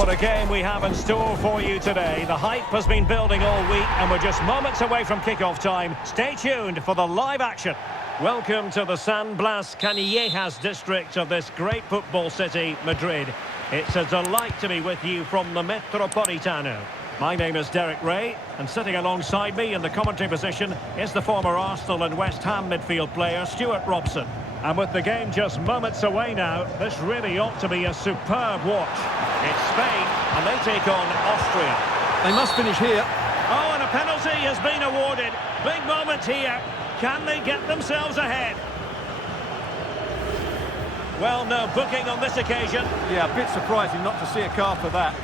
what a game we have in store for you today. The hype has been building all week and we're just moments away from kick-off time. Stay tuned for the live action. Welcome to the San Blas Canillejas district of this great football city, Madrid. It's a delight to be with you from the Metropolitano. My name is Derek Ray, and sitting alongside me in the commentary position is the former Arsenal and West Ham midfield player, Stuart Robson. And with the game just moments away now, this really ought to be a superb watch. It's Spain, and they take on Austria. They must finish here. Oh, and a penalty has been awarded. Big moment here. Can they get themselves ahead? Well, no booking on this occasion. Yeah, a bit surprising not to see a card for that.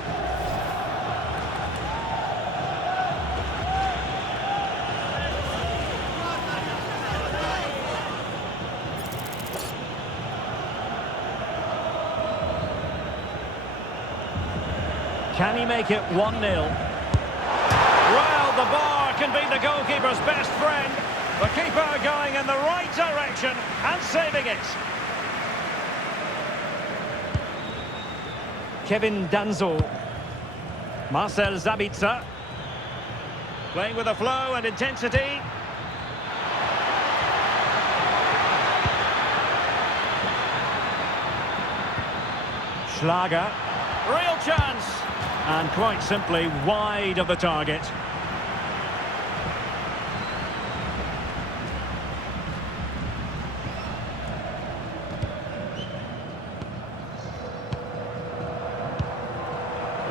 Can he make it 1-0? Well, the bar can be the goalkeeper's best friend. The keeper going in the right direction and saving it. Kevin Danzo. Marcel Zabitzer. Playing with a flow and intensity. Schlager. Real chance. And quite simply wide of the target.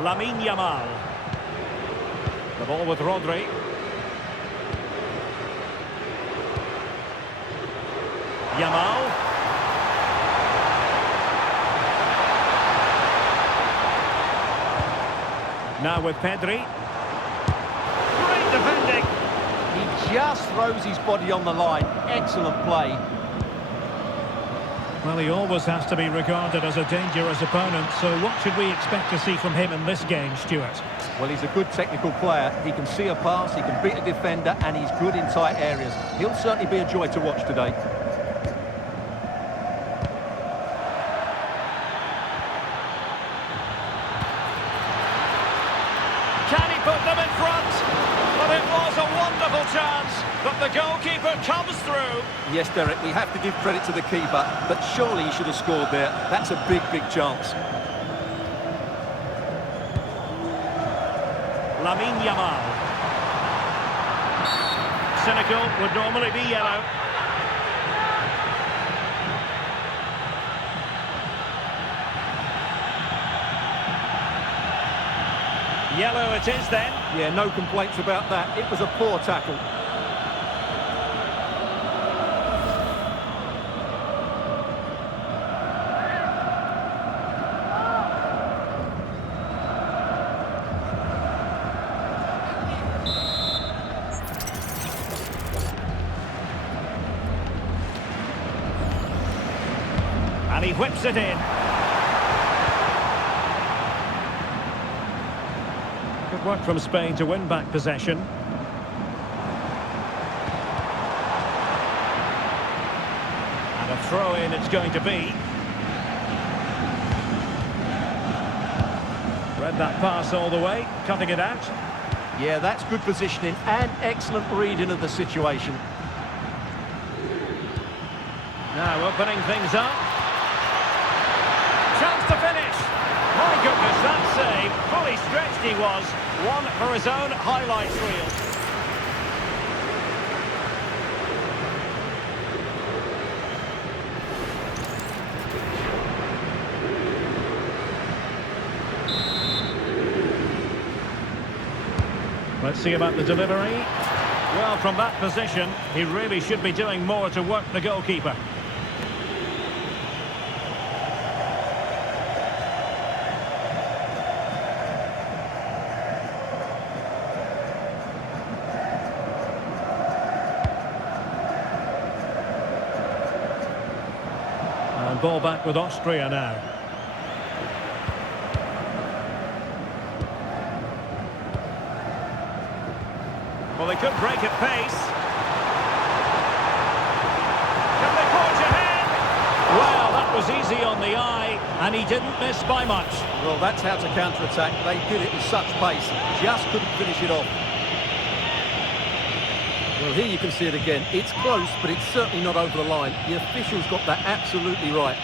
Lamine Yamal. The ball with Rodri. Yamal. Now with Pedri. Great defending. He just throws his body on the line. Excellent play. Well, he always has to be regarded as a dangerous opponent, so what should we expect to see from him in this game, Stuart? Well, he's a good technical player. He can see a pass, he can beat a defender, and he's good in tight areas. He'll certainly be a joy to watch today. Can he put them in front? Well, it was a wonderful chance, but the goalkeeper comes through. Yes, Derek, we have to give credit to the keeper, but surely he should have scored there. That's a big, big chance. Lamine Yamal. Cynical would normally be yellow. Yellow it is then. Yeah, no complaints about that. It was a poor tackle. And he whips it in. Good work from Spain to win back possession. And a throw-in it's going to be. Read that pass all the way, cutting it out. Yeah, that's good positioning and excellent reading of the situation. Now opening things up. Chance to finish. My goodness, that save. Fully stretched he was. One for his own highlights reel. Let's see about the delivery. Well, from that position, he really should be doing more to work the goalkeeper. And ball back with Austria now. Well, they could break at pace. Can they forge ahead? Well, that was easy on the eye, and he didn't miss by much. Well, that's how to counter-attack. They did it with such pace, just couldn't finish it off. Well, here you can see it again. It's close, but it's certainly not over the line. The officials got that absolutely right.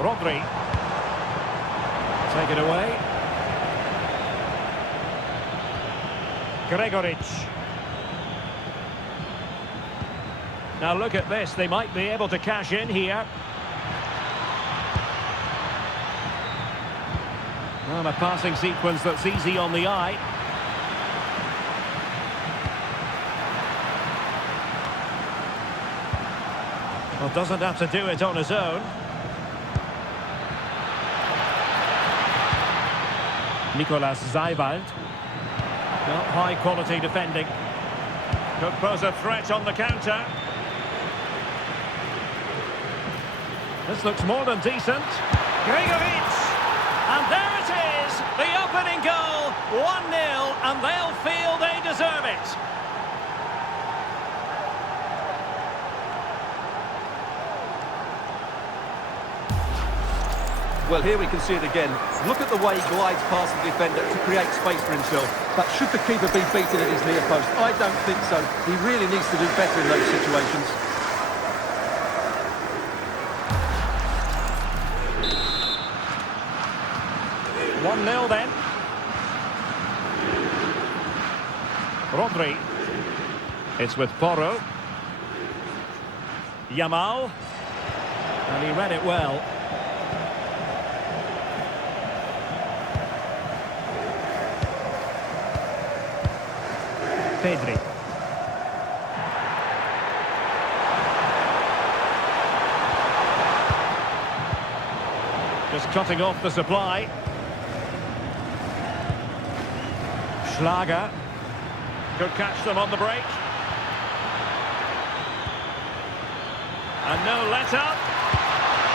Rodri. Take it away. Gregoric. Now look at this. They might be able to cash in here. Well, a passing sequence that's easy on the eye. Well, doesn't have to do it on his own. Nicolas Zeiwald. Well, high quality defending. Could pose a threat on the counter. This looks more than decent. Gregoric! And there it is! The opening goal! 1-0, and they'll feel they deserve it. Well, here we can see it again. Look at the way he glides past the defender to create space for himself. But should the keeper be beaten at his near post? I don't think so. He really needs to do better in those situations. One 0 then. Rodri. It's with Porro. Yamal. And he read it well. Pedri. Just cutting off the supply. Schlager. Could catch them on the break. And no let-up.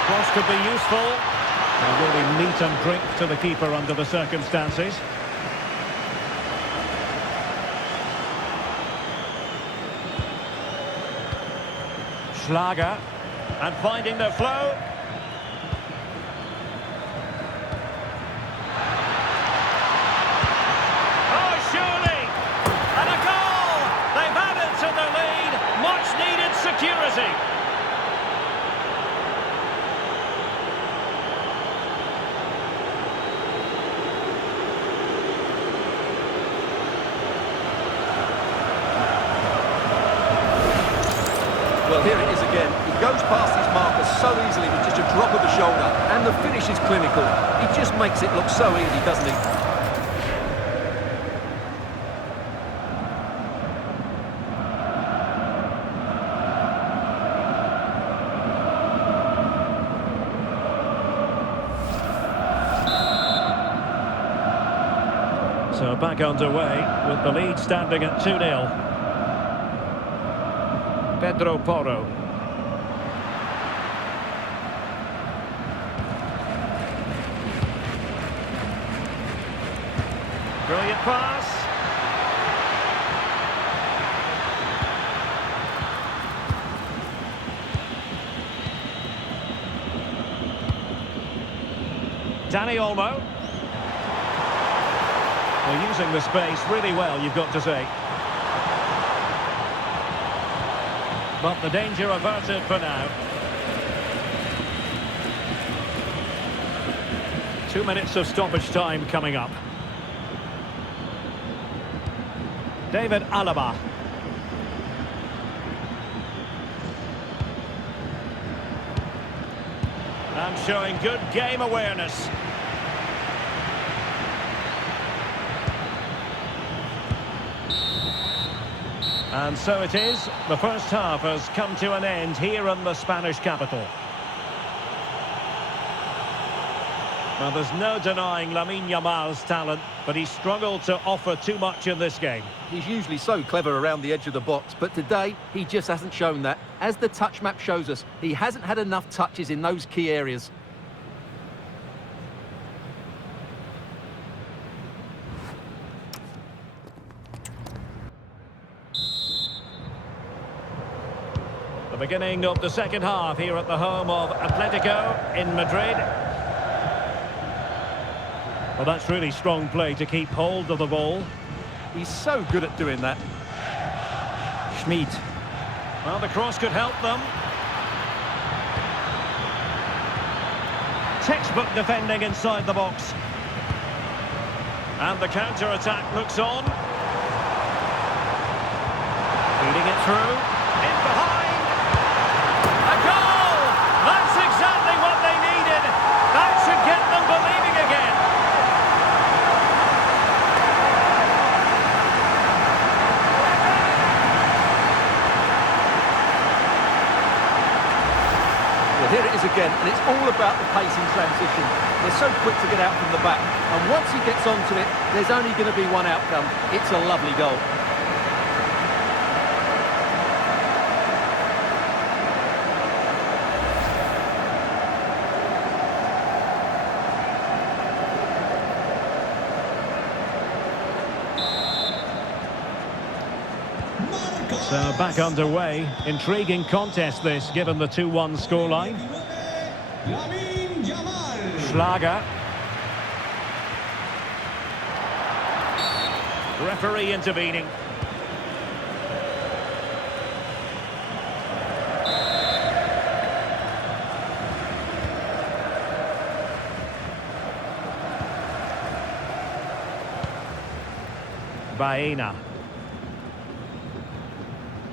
Cross could be useful. A really meat and drink to the keeper under the circumstances. Schlager, and finding the flow. Oh, surely! And a goal! They've added to the lead. Much needed security. Well, here it is again. He goes past his marker so easily with just a drop of the shoulder, and the finish is clinical. He just makes it look so easy, doesn't he? So back underway with the lead standing at 2-0. Pedro Porro. Brilliant pass. Dani Olmo. They're using the space really well, you've got to say. But the danger averted for now. 2 minutes of stoppage time coming up. David Alaba. And showing good game awareness. And so it is. The first half has come to an end here in the Spanish capital. Well, there's no denying Lamine Yamal's talent, but he's struggled to offer too much in this game. He's usually so clever around the edge of the box, but today he just hasn't shown that. As the touch map shows us, he hasn't had enough touches in those key areas. The beginning of the second half here at the home of Atletico in Madrid. Well, that's really strong play to keep hold of the ball. He's so good at doing that. Schmid. Well, the cross could help them. Textbook defending inside the box. And the counter-attack looks on. Feeding it through. In behind. A goal! That's exactly what they needed. That should get them believing again. Well, here it is again, and it's all about the pace in transition. They're so quick to get out from the back, and once he gets onto it, there's only going to be one outcome. It's a lovely goal. So back underway. Intriguing contest this, given the 2-1 scoreline. Schlager. Referee intervening. Baena.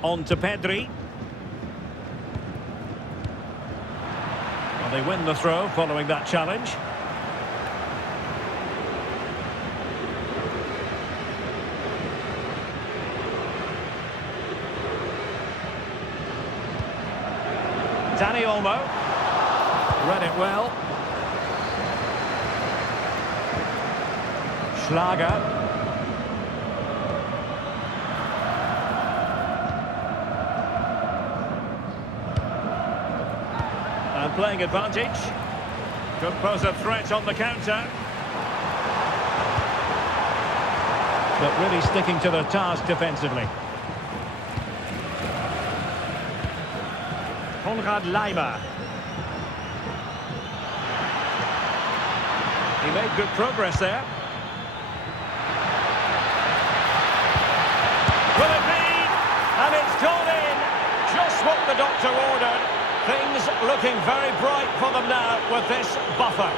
On to Pedri. Well, they win the throw following that challenge. Dani Olmo. Read it well. Schlager. And playing advantage. Could pose a threat on the counter. But really sticking to the task defensively. Konrad Laimer. He made good progress there. Will it be? And it's gone in. Just what the doctor ordered. Things looking very bright for them now with this buffer.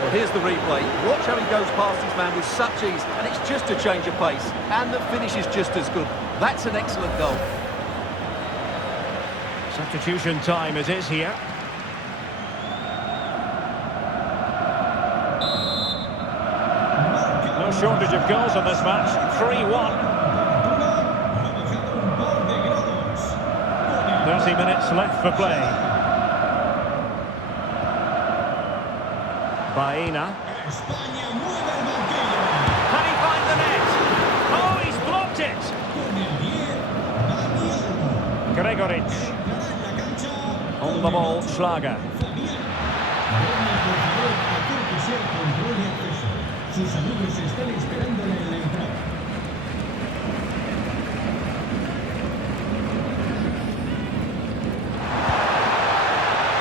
Well, here's the replay. Watch how he goes past his man with such ease, and it's just a change of pace. And the finish is just as good. That's an excellent goal. Substitution time it is here. No shortage of goals on this match. 3-1. 30 minutes left for play. Baena. Can he find the net? Oh, he's blocked it. Gregoric. On the ball, Schlager.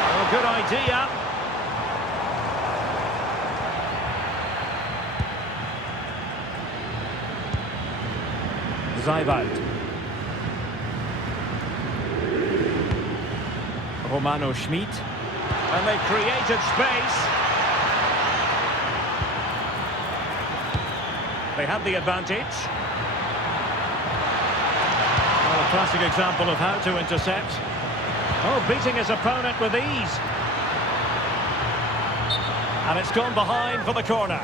Oh, good idea. Zaibald. Romano Schmid. And they've created space. They had the advantage. Well, a classic example of how to intercept. Oh, beating his opponent with ease. And it's gone behind for the corner.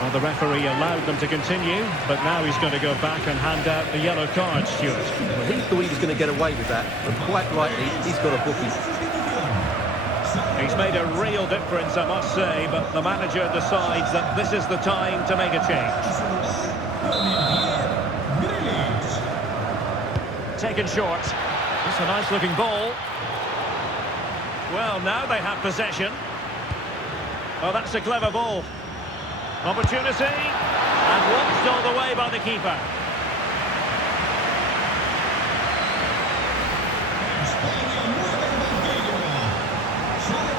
Well, the referee allowed them to continue, but now he's going to go back and hand out the yellow card, Stuart. Well, he thought he was going to get away with that, but quite rightly, he's got a bookie. He's made a real difference, I must say, but the manager decides that this is the time to make a change. Taken short. It's a nice-looking ball. Well, now they have possession. Oh, that's a clever ball. Opportunity, and watched all the way by the keeper.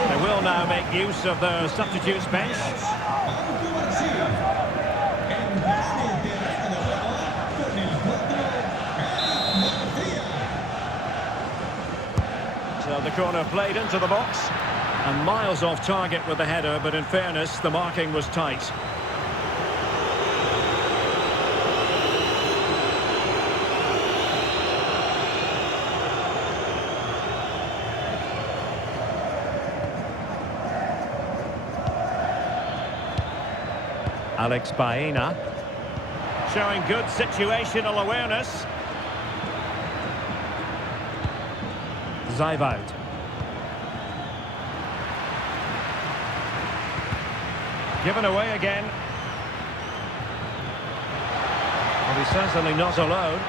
They will now make use of the substitutes bench. So the corner played into the box. And miles off target with the header, but in fairness, the marking was tight. Alex Baena showing good situational awareness. Zaivout. Given away again. Well, he's certainly not alone.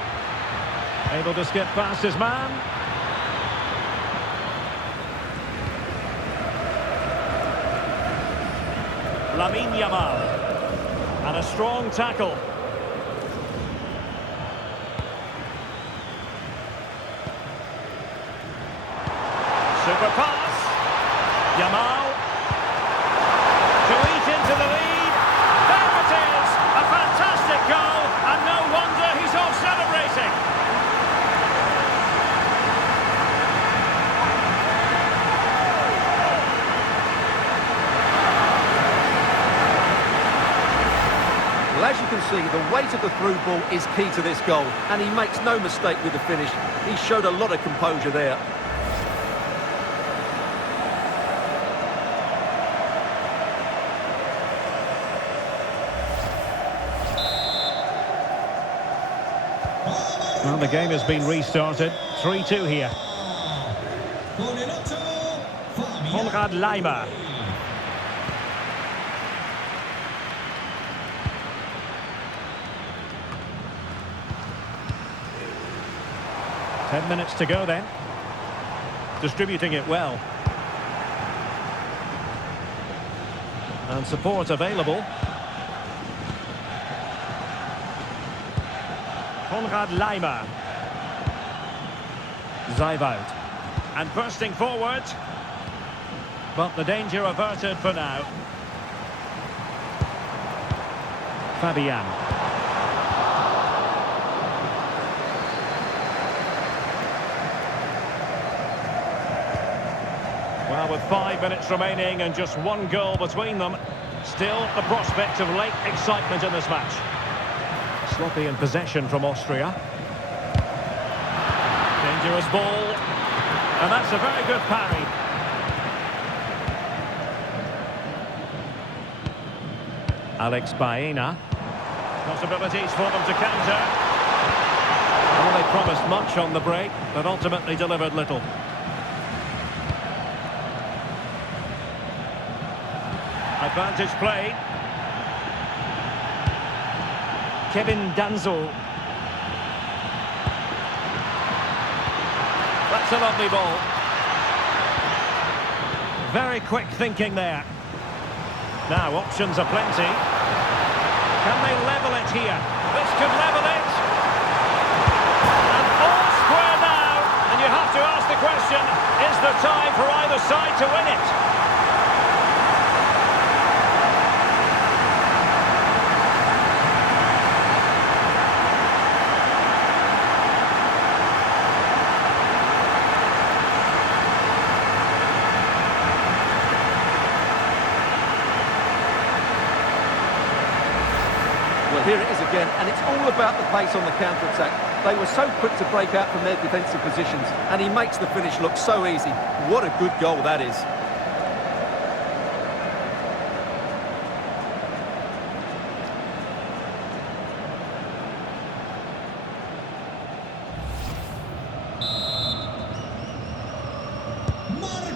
Able to skip past his man. Lamine Yamal. And a strong tackle. Super pass. Yamal. To eat into the lead. There it is! A fantastic goal, and no wonder he's off celebrating. Well, as you can see, the weight of the through ball is key to this goal, and he makes no mistake with the finish. He showed a lot of composure there. Well, the game has been restarted. 3-2 here. Konrad Laimer. Ten minutes to go then. Distributing it well. And support available. Konrad Laimer. Zaivout. And bursting forward. But the danger averted for now. Fabian. Well, with 5 minutes remaining and just one goal between them, still the prospect of late excitement in this match. Sloppy in possession from Austria. Dangerous ball. And that's a very good parry. Alex Baena. Possibilities for them to counter. Well, they promised much on the break, but ultimately delivered little. Advantage played. Kevin Danzel. That's a lovely ball. Very quick thinking there. Now options are plenty. Can they level it here? This could level it. And all square now. And you have to ask the question, is there time for either side to win it? Well, here it is again, and it's all about the pace on the counter-attack. They were so quick to break out from their defensive positions, and he makes the finish look so easy. What a good goal that is.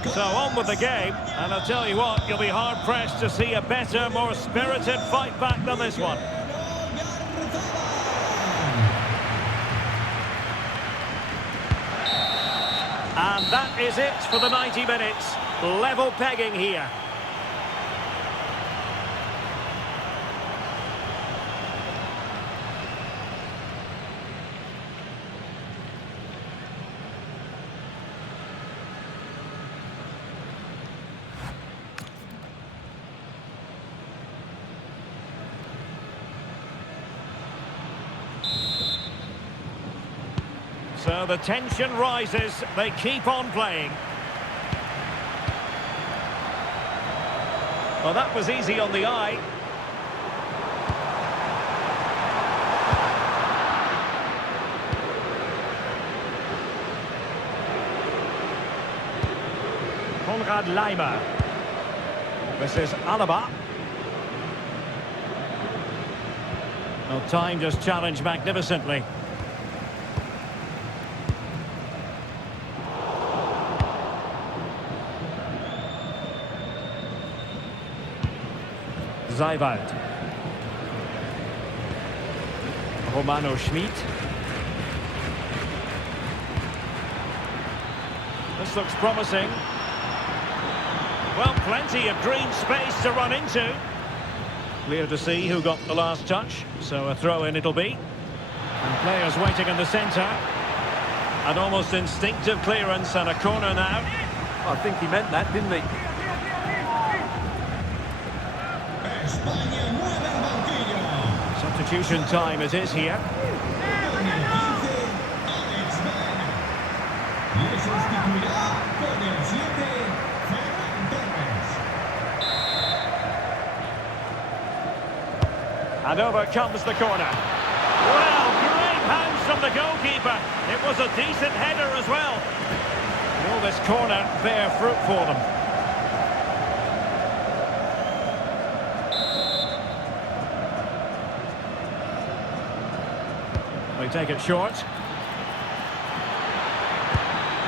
So on with the game, and I'll tell you what, you'll be hard-pressed to see a better, more spirited fight back than this one. And that is it for the 90 minutes. Level pegging here. So the tension rises, they keep on playing. Well, that was easy on the eye. Konrad Laimer. This is Alaba. Well, time just challenged magnificently. Zijwald. Romano Schmid. This looks promising. Well, plenty of green space to run into. Clear to see who got the last touch, so a throw-in it'll be. And players waiting in the centre. An almost instinctive clearance and a corner now. I think he meant that, didn't he? Substitution time it is here. And over comes the corner. Well, great hands from the goalkeeper. It was a decent header as well. Will this corner bear fruit for them? They take it short.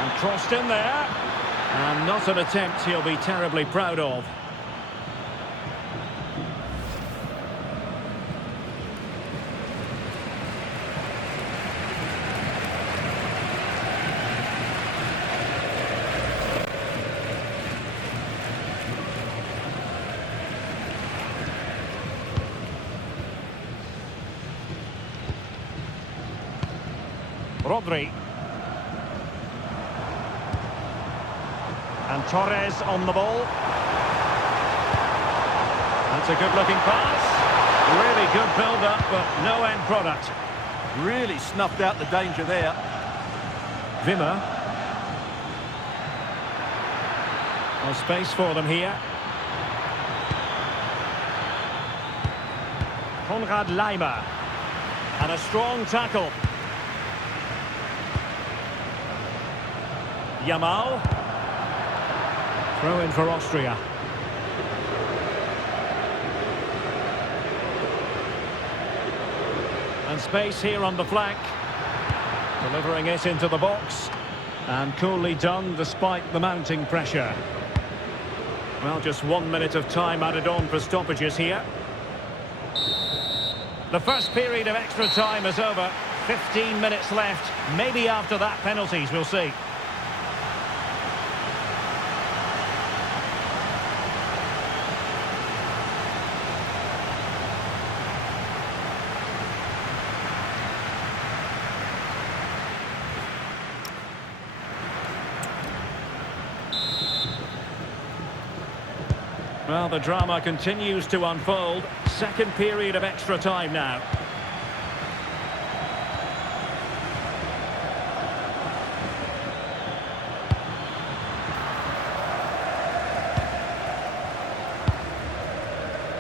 And crossed in there. And not an attempt he'll be terribly proud of. Rodri. And Torres on the ball. That's a good-looking pass. Really good build-up, but no end product. Really snuffed out the danger there. Wimmer. No space for them here. Konrad Laimer. And a strong tackle. Yamal. Throw in for Austria. And space here on the flank. Delivering it into the box. And coolly done despite the mounting pressure. Well, just 1 minute of time added on for stoppages here. The first period of extra time is over. 15 minutes left. Maybe after that, penalties, we'll see. Well, the drama continues to unfold. Second period of extra time now.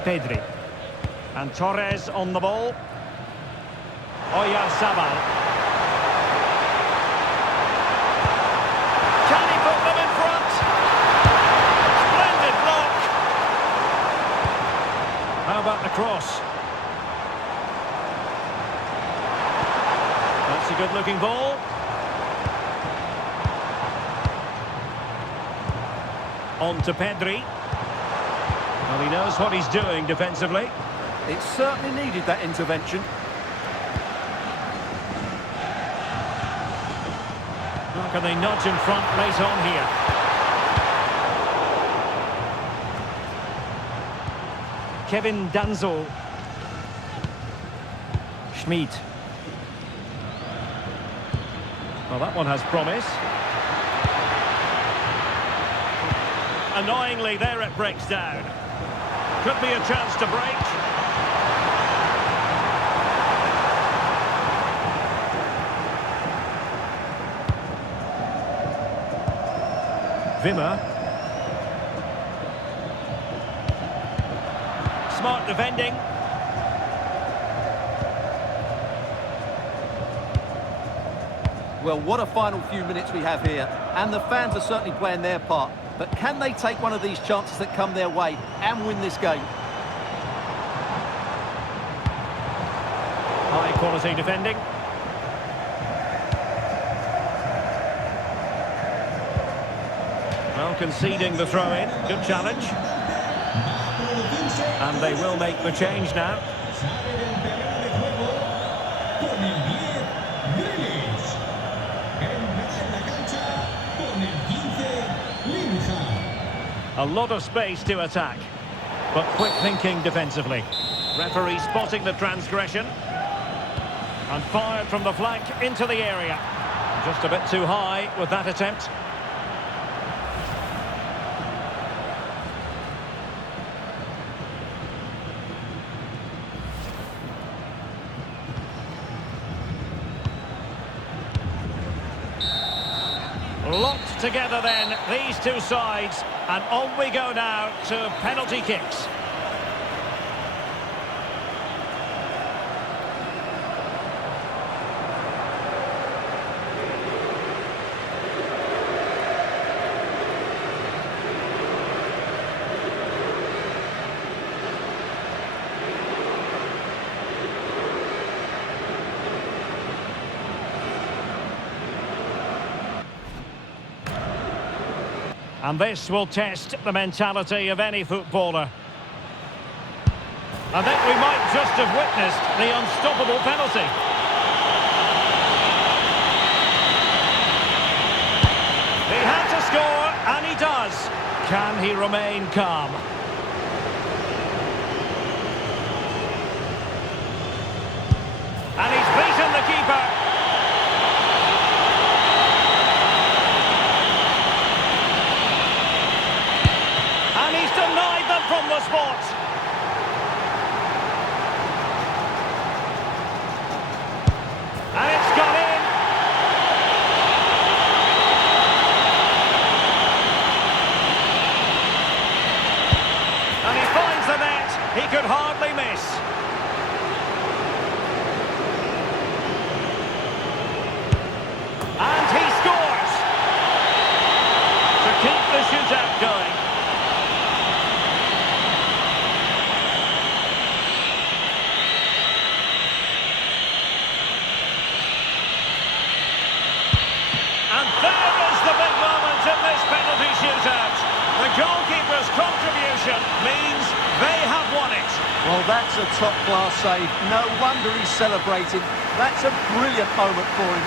Pedri. And Torres on the ball. Oyarzabal. Can he put them in front? Splendid block. How about the cross? That's a good-looking ball. On to Pedri. Well, he knows what he's doing defensively. It certainly needed that intervention. How can they nudge in front late on here? Kevin Danzo. Schmid. Well, that one has promise. Annoyingly, there it breaks down. Could be a chance to break. Wimmer. Smart defending. Well, what a final few minutes we have here. And the fans are certainly playing their part. But can they take one of these chances that come their way and win this game? High quality defending. Well, conceding the throw-in. Good challenge. And they will make the change now. A lot of space to attack, but quick thinking defensively. Referee spotting the transgression. And fired from the flank into the area. Just a bit too high with that attempt. Locked together then, these two sides, and on we go now to penalty kicks. And this will test the mentality of any footballer. I think we might just have witnessed the unstoppable penalty. He had to score, and he does. Can he remain calm? And he's beaten the keeper. Denied them from the spot. And it's gone in. And he finds the net. He could hardly miss. And he scores to keep the shootout going. And there is the big moment in this penalty shootout. The goalkeeper's contribution means they have won it. Well, that's a top-class save. No wonder he's celebrating. That's a brilliant moment for him.